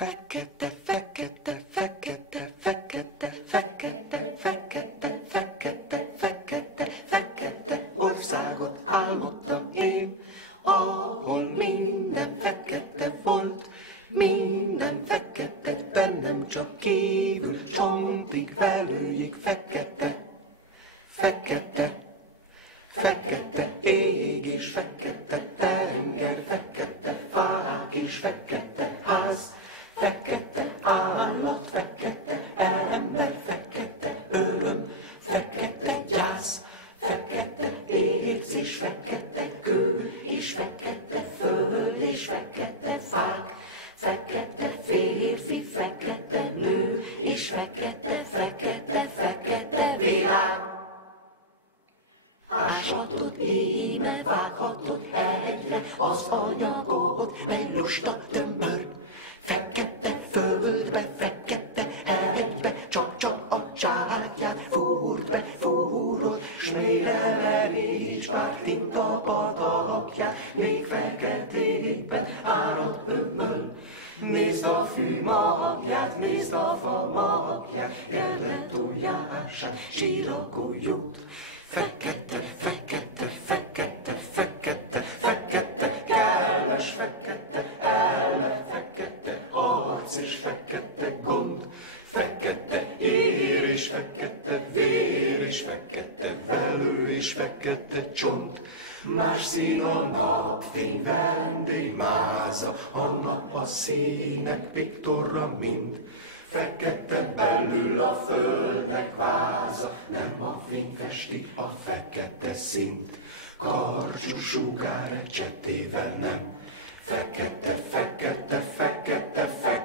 Fekete, fekete, fekete, fekete, fekete, fekete, fekete, fekete, fekete országot álmodtam én, ahol minden fekete volt, minden fekete, bennem csak kívül, csontig, velőjig fekete, fekete, fekete ég és fekete tenger, fekete fák és fekete ház, fekete állat, fekete ember, fekete öröm, fekete gyász, fekete érzés, fekete kő és fekete föld és fekete fák, fekete férfi, fekete nő és fekete, fekete, fekete világ. Áshatod, íme vághatod egyre az anyagot, mely lusta tömör. Fekete földbe, fekete egybe, csak a csártyát fúrt be, fúrod, s mélyre meríts pár tinta patakját, még feketékben árad ömöl. Nézd a fű magját, nézd a fa magját, gerle tojását, csillagú jut. Fekete, fekete, fekete, fekete, fekete, kelles, fekete, elle, fekete, arc és fekete gond, fekete ér és fekete vér és fekete velő és fekete csont. Más szín a napfény vendégmáza, a nap a színek Viktorra mind. Fekete belül a földnek váza, nem a fény festi a fekete színt. Karcsú sugár ecsetével nem. Fekete, fekete, fekete, fekete.